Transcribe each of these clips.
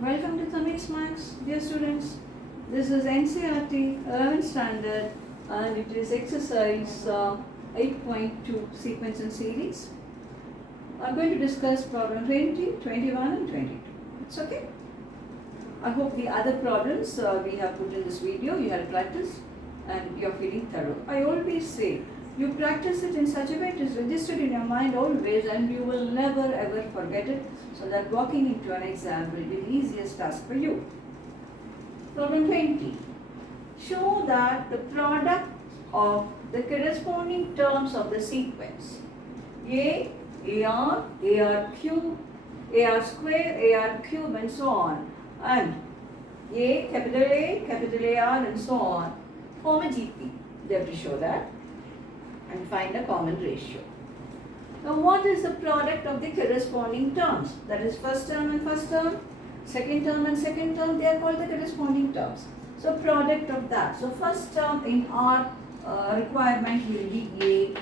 Welcome to Tamils Max, dear students. This is NCERT 11th standard and it is exercise 8.2 sequence and series. I'm going to discuss problem 20, 21 and 22. It's okay? I hope the other problems we have put in this video, you had practice and you're feeling thorough. I always say, you practice it in such a way it is registered in your mind always and you will never ever forget it, so that walking into an exam will be the easiest task for you. Problem 20. Show that the product of the corresponding terms of the sequence A, AR, AR cube, AR square, AR cube and so on, and A, capital AR and so on form a GP. They have to show that and find a common ratio. Now what is the product of the corresponding terms? That is first term and first term, second term and second term, they are called the corresponding terms. So product of that. So first term in our requirement will be A.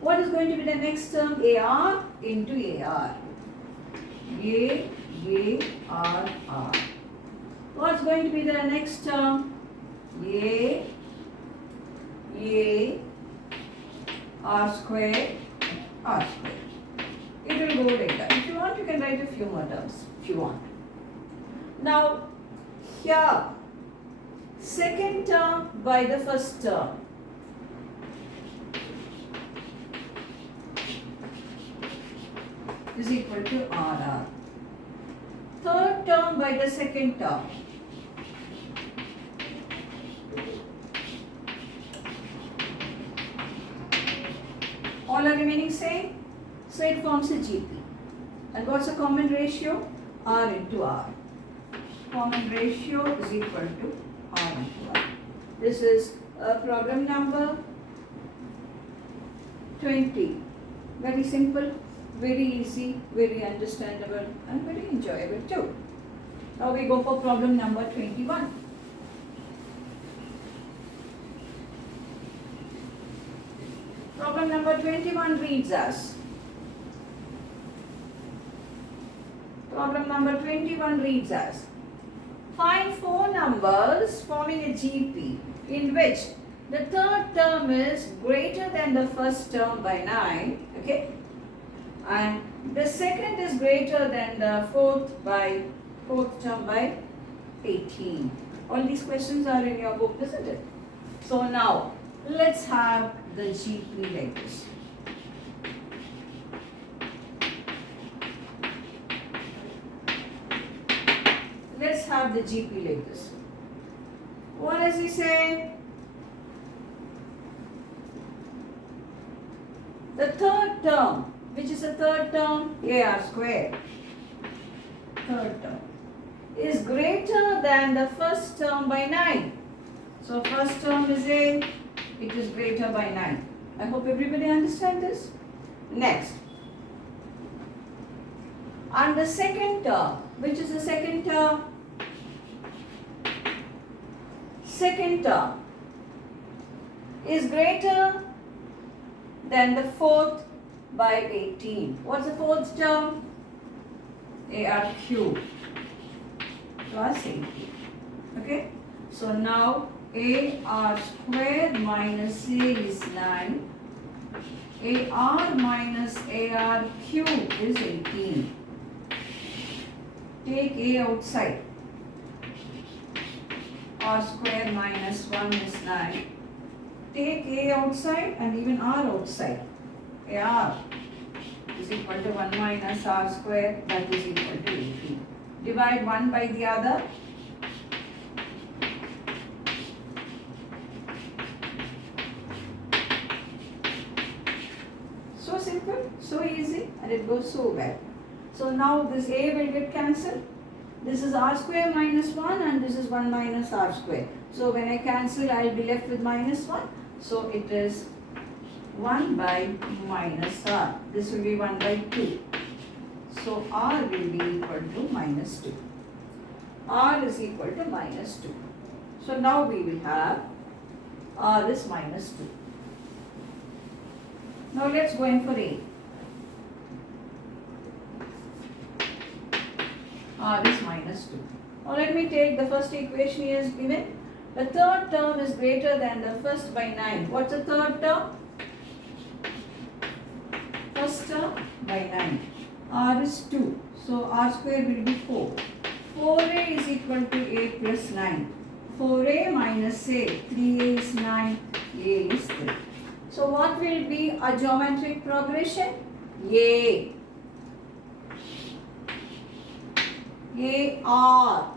What is going to be the next term? AR into AR. AR. What's going to be the next term? R square. It will go like that. If you want, you can write a few more terms if you want. Now, here, second term by the first term. Is equal to RR. Third term by the second term. All are remaining same, so it forms a GP. And what's the common ratio? R into R. Common ratio is equal to R into R. This is problem number 20. Very simple, very easy, very understandable and very enjoyable too. Now we go for problem number 21. Problem number 21 reads as, find four numbers forming a GP in which the third term is greater than the first term by 9, okay, and the second is greater than the fourth term by 18. All these questions are in your book, isn't it? So now let's have the GP like this. Let's have the GP like this. What does he say? The third term, which is the third term? AR square. Third term is greater than the first term by 9. So first term is A. It is greater by 9. I hope everybody understands this. Next. And the second term, which is the second term? Second term is greater than the fourth by 18. What's the fourth term? AR cube plus 18. Okay? So now AR square minus A is 9. AR minus AR cube is 18. Take A outside. R square minus 1 is 9. Take A outside and even R outside. AR is equal to 1 minus R square, that is equal to 18. Divide one by the other. So simple, so easy, and it goes so well. So now this A will get cancelled. This is R square minus 1 and this is 1 minus R square. So when I cancel, I will be left with minus 1. So it is 1 by minus R. This will be 1 by 2. So R will be equal to minus 2. R is equal to minus 2. So now we will have R is minus 2. Now let's go in for A. r is minus 2. Now let me take the first equation he has given. The third term is greater than the first by 9. What's the third term? First term by 9. R is 2. So r square will be 4. 4a is equal to a plus 9. 4a minus a. 3a is 9. A is 3. So what will be a geometric progression? A. AR.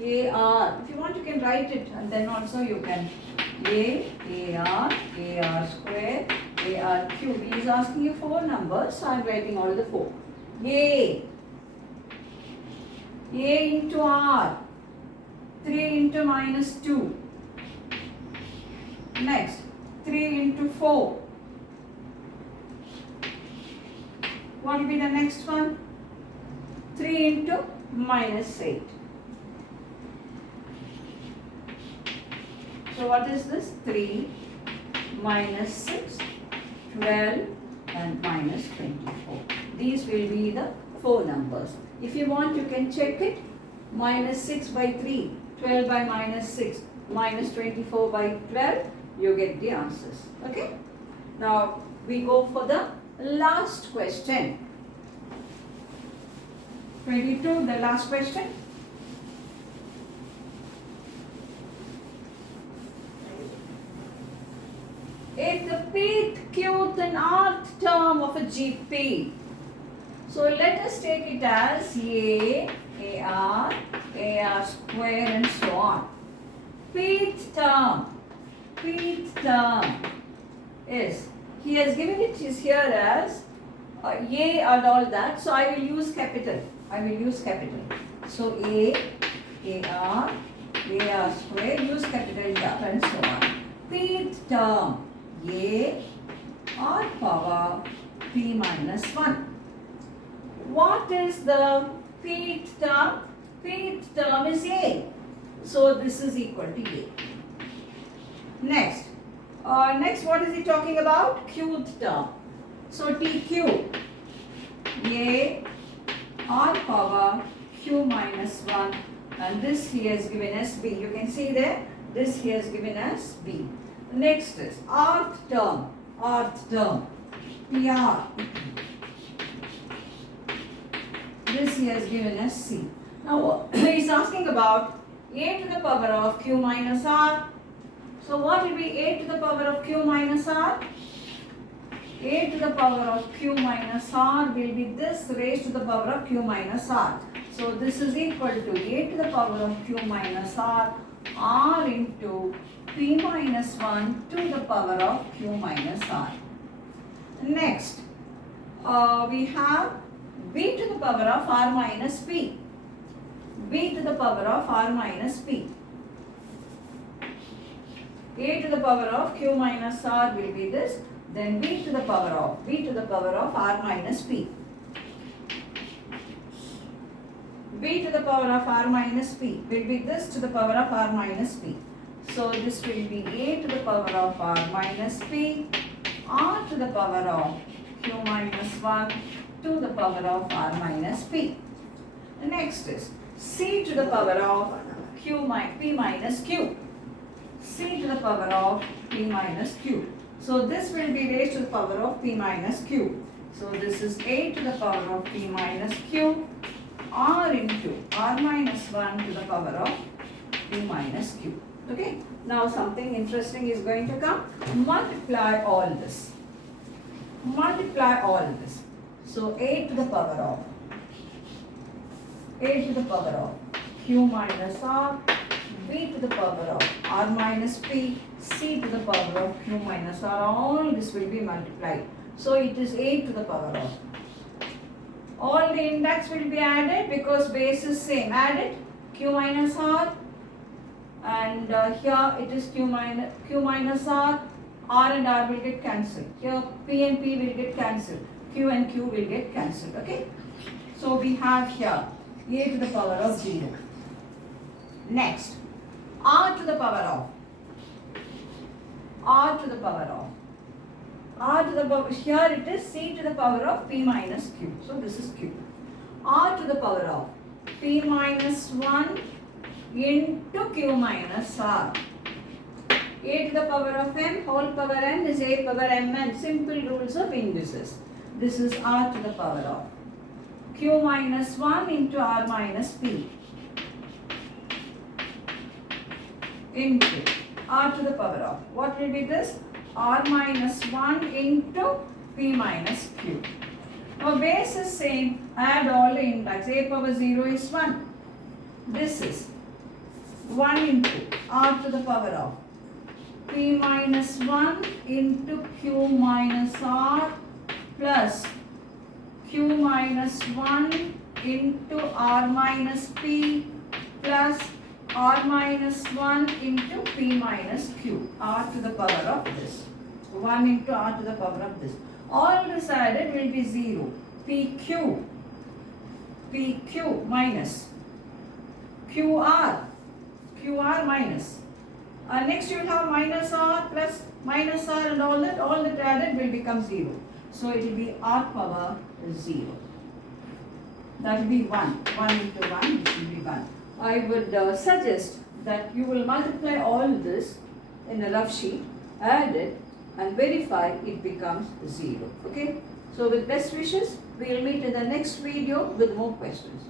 AR. If you want, you can write it, and then also you can AR square, AR cube. He is asking you 4 numbers, so I am writing all the 4. A into R, 3 into minus 2. Next, 3 into 4. What will be the next one? 3 into minus 8. So what is this? 3 minus 6, 12 and minus 24. These will be the 4 numbers. If you want, you can check it. Minus 6 by 3, 12 by minus 6, minus 24 by 12. You get the answers. Okay? Now we go for the last question. 22, the last question. If the pth, qth and rth term of a GP, so let us take it as A, AR, AR square and so on. Pth term is, he has given it is here as A and all that, so I will use capital. So A, AR, AR square, use capital here and so on. Pth term, A r power p minus 1. What is the pth term? Pth term is A. So this is equal to A. Next what is he talking about? Qth term. So TQ, A r power q minus 1, and this he has given as B. You can see there, this he has given as B. Next is rth term, PR. This he has given as C. Now he is asking about a to the power of q minus r. So what will be a to the power of q minus r? A to the power of q minus r will be this raised to the power of q minus r. So this is equal to a to the power of q minus r into p minus 1 to the power of q minus r. Next, we have b to the power of r minus p. B to the power of r minus p. A to the power of q minus r will be this. Then b to the power of r minus p. B to the power of r minus p will be this to the power of r minus p. So this will be a to the power of r minus p, r to the power of q minus 1 to the power of r minus p. The next is c to the power of p minus q. C to the power of p minus q. So this will be raised to the power of p minus q. So this is a to the power of p minus q, r into r minus 1 to the power of p minus q. Okay. Now something interesting is going to come. Multiply all this. So a to the power of q minus r, b to the power of r minus p, c to the power of q minus r, all this will be multiplied. So it is a to the power of. All the index will be added because base is same. Added q minus r, and here it is q minus r and r will get cancelled. Here p and p will get cancelled. Q and q will get cancelled. Okay. So we have here a to the power of 0. Next, r to the power of. Here it is c to the power of p minus q. So this is q. R to the power of P minus 1 into Q minus R. A to the power of m whole power n is a power mn. Simple rules of indices. This is R to the power of Q minus 1 into R minus P into R to the power of, what will be this? R minus 1 into P minus Q. Now base is same, add all the impacts. A power 0 is 1. This is 1 into R to the power of P minus 1 into Q minus R plus Q minus 1 into R minus P plus R minus 1 into P minus Q. R to the power of this. 1 into R to the power of this. All this added will be 0. PQ minus QR minus. Next you will have minus R plus minus R and all that added will become 0. So it will be R power 0. That will be 1. 1 into 1, which will be 1. I would suggest that you will multiply all this in a rough sheet, add it and verify it becomes 0. Okay. So with best wishes, we will meet in the next video with more questions.